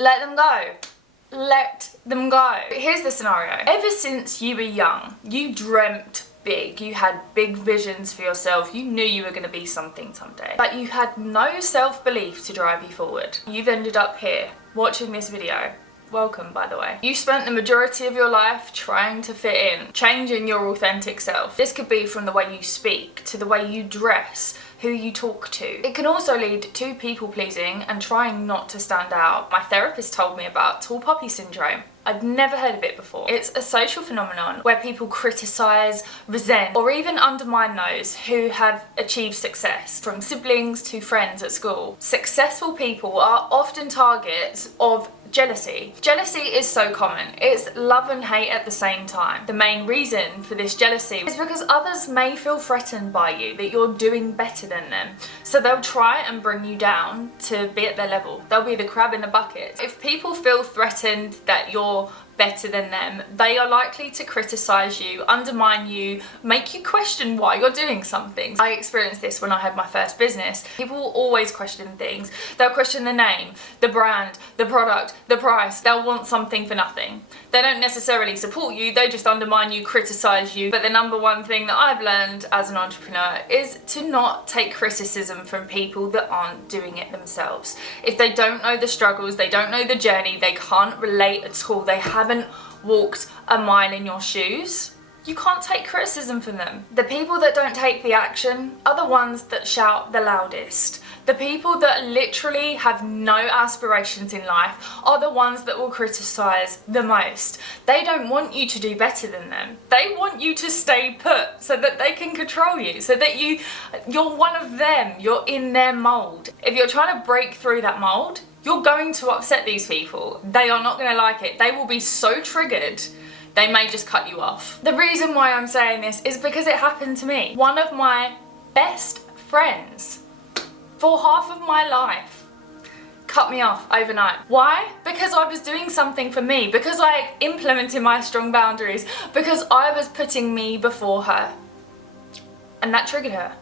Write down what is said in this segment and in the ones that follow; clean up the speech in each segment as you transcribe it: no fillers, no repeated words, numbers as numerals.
Let them go. Let them go. Here's the scenario. Ever since you were young, you dreamt big. You had big visions for yourself. You knew you were going to be something someday. But you had no self-belief to drive you forward. You've ended up here, watching this video. Welcome, by the way. You spent the majority of your life trying to fit in, changing your authentic self. This could be from the way you speak, to the way you dress, who you talk to. It can also lead to people pleasing and trying not to stand out. My therapist told me about tall poppy syndrome. I'd never heard of it before. It's a social phenomenon where people criticize, resent, or even undermine those who have achieved success, from siblings to friends at school. Successful people are often targets of jealousy. Jealousy is so common. It's love and hate at the same time. The main reason for this jealousy is because others may feel threatened by you, that you're doing better than them. So they'll try and bring you down to be at their level. They'll be the crab in the bucket. If people feel threatened that you're better than them, they are likely to criticize you, undermine you, make you question why you're doing something. I experienced this when I had my first business. People will always question things. They'll question the name, the brand, the product, the price. They'll want something for nothing. They don't necessarily support you, they just undermine you, criticize you. But the number one thing that I've learned as an entrepreneur is to not take criticism from people that aren't doing it themselves. If they don't know the struggles, they don't know the journey, they can't relate at all, they haven't walked a mile in your shoes, you can't take criticism from them. The people that don't take the action are the ones that shout the loudest. The people that literally have no aspirations in life are the ones that will criticize the most. They don't want you to do better than them. They want you to stay put so that they can control you, so that you're one of them, you're in their mold. If you're trying to break through that mold, you're going to upset these people. They are not going to like it. They will be so triggered, they may just cut you off. The reason why I'm saying this is because it happened to me. One of my best friends for half of my life cut me off overnight. Why? Because I was doing something for me, because I implemented my strong boundaries, because I was putting me before her. And that triggered her.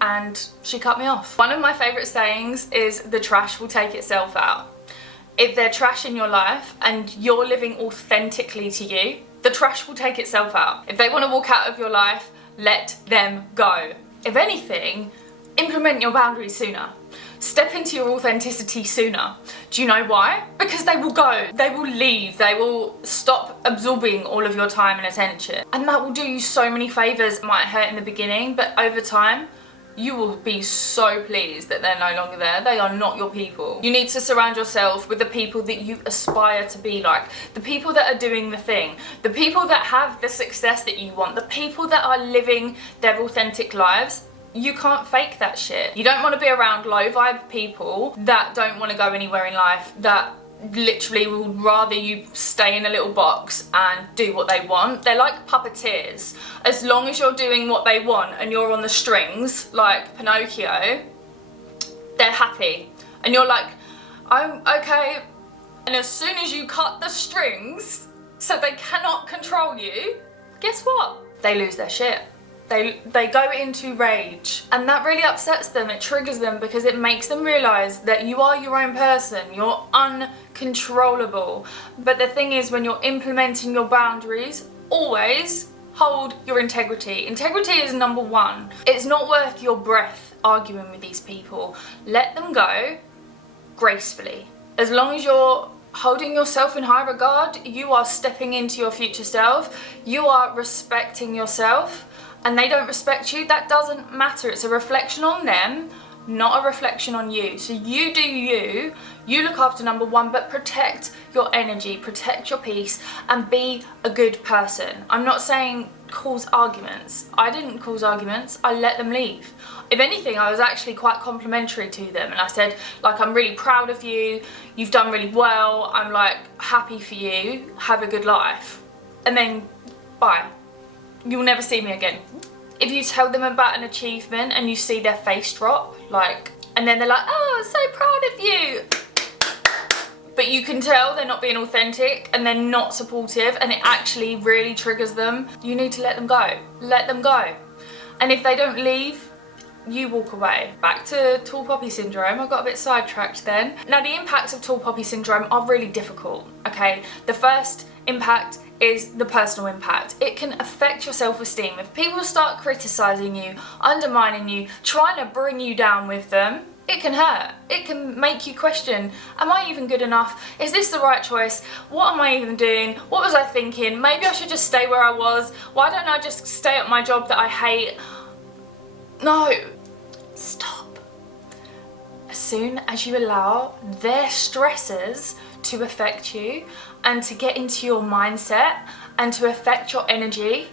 And she cut me off. One of my favourite sayings is, the trash will take itself out. If they're trash in your life and you're living authentically to you, the trash will take itself out. If they want to walk out of your life, let them go. If anything, implement your boundaries sooner. Step into your authenticity sooner. Do you know why? Because they will go, they will leave, they will stop absorbing all of your time and attention. And that will do you so many favours. It might hurt in the beginning, but over time, you will be so pleased that they're no longer there. They are not your people. You need to surround yourself with the people that you aspire to be like, the people that are doing the thing, the people that have the success that you want, the people that are living their authentic lives. You can't fake that shit. You don't want to be around low vibe people that don't want to go anywhere in life, that literally would rather you stay in a little box and do what they want. They're like puppeteers. As long as you're doing what they want and you're on the strings like Pinocchio, they're happy. And you're like, I'm okay. And as soon as you cut the strings so they cannot control you, guess what? They lose their shit. They go into rage, and that really upsets them. It triggers them because it makes them realize that you are your own person, you're uncontrollable. But the thing is, when you're implementing your boundaries, always hold your integrity. Integrity is number one. It's not worth your breath arguing with these people. Let them go gracefully. As long as you're holding yourself in high regard, you are stepping into your future self, you are respecting yourself, and they don't respect you, that doesn't matter. It's a reflection on them, not a reflection on you. So you do you, you look after number one, but protect your energy, protect your peace, and be a good person. I'm not saying cause arguments. I didn't cause arguments, I let them leave. If anything, I was actually quite complimentary to them, and I said, like, I'm really proud of you, you've done really well, I'm like happy for you, have a good life. And then, bye. You'll never see me again. If you tell them about an achievement and you see their face drop, like, and then they're like, oh, I'm so proud of you, but you can tell they're not being authentic and they're not supportive, and it actually really triggers them, you need to let them go. Let them go. And if they don't leave, you walk away. Back to tall poppy syndrome, I got a bit sidetracked then. Now the impacts of tall poppy syndrome are really difficult, okay? The first impact is the personal impact. It can affect your self-esteem. If people start criticising you, undermining you, trying to bring you down with them, it can hurt. It can make you question, am I even good enough? Is this the right choice? What am I even doing? What was I thinking? Maybe I should just stay where I was. Why don't I just stay at my job that I hate? No, stop. As soon as you allow their stresses to affect you and to get into your mindset and to affect your energy,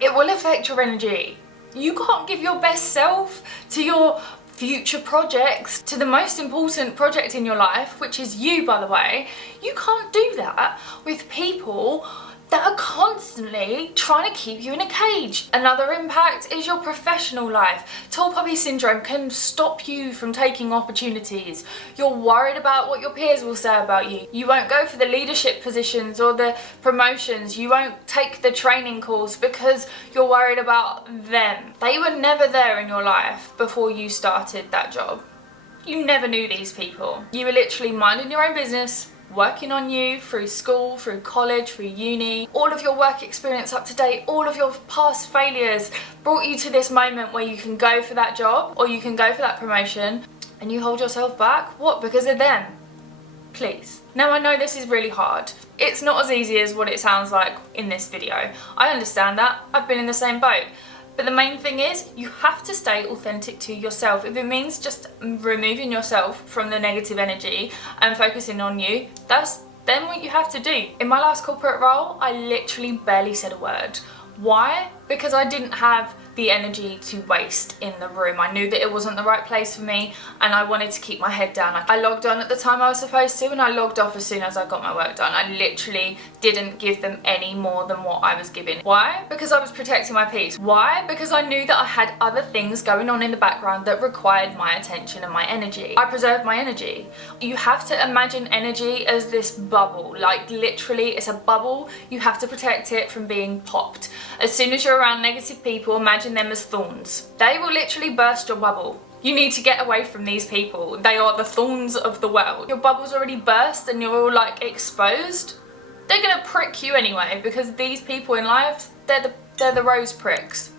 it will affect your energy. You can't give your best self to your future projects, to the most important project in your life, which is you, by the way. You can't do that with people that are constantly trying to keep you in a cage. Another impact is your professional life. Tall poppy syndrome can stop you from taking opportunities. You're worried about what your peers will say about you. You won't go for the leadership positions or the promotions. You won't take the training calls because you're worried about them. They were never there in your life before you started that job. You never knew these people. You were literally minding your own business, working on you through school, through college, through uni, all of your work experience up to date, all of your past failures brought you to this moment where you can go for that job or you can go for that promotion, and you hold yourself back. What? Because of them? Please. Now I know this is really hard. It's not as easy as what it sounds like in this video. I understand that. I've been in the same boat. But the main thing is, you have to stay authentic to yourself. If it means just removing yourself from the negative energy and focusing on you, that's then what you have to do. In my last corporate role, I literally barely said a word. Why? Because I didn't have the energy to waste in the room. I knew that it wasn't the right place for me and I wanted to keep my head down. I logged on at the time I was supposed to and I logged off as soon as I got my work done. I literally didn't give them any more than what I was given. Why? Because I was protecting my peace. Why? Because I knew that I had other things going on in the background that required my attention and my energy. I preserved my energy. You have to imagine energy as this bubble, like literally it's a bubble. You have to protect it from being popped. As soon as you're around negative people, imagine them as thorns. They will literally burst your bubble. You need to get away from these people. They are the thorns of the world. Your bubble's already burst and you're all like exposed. They're gonna prick you anyway because these people in life, they're the rose pricks.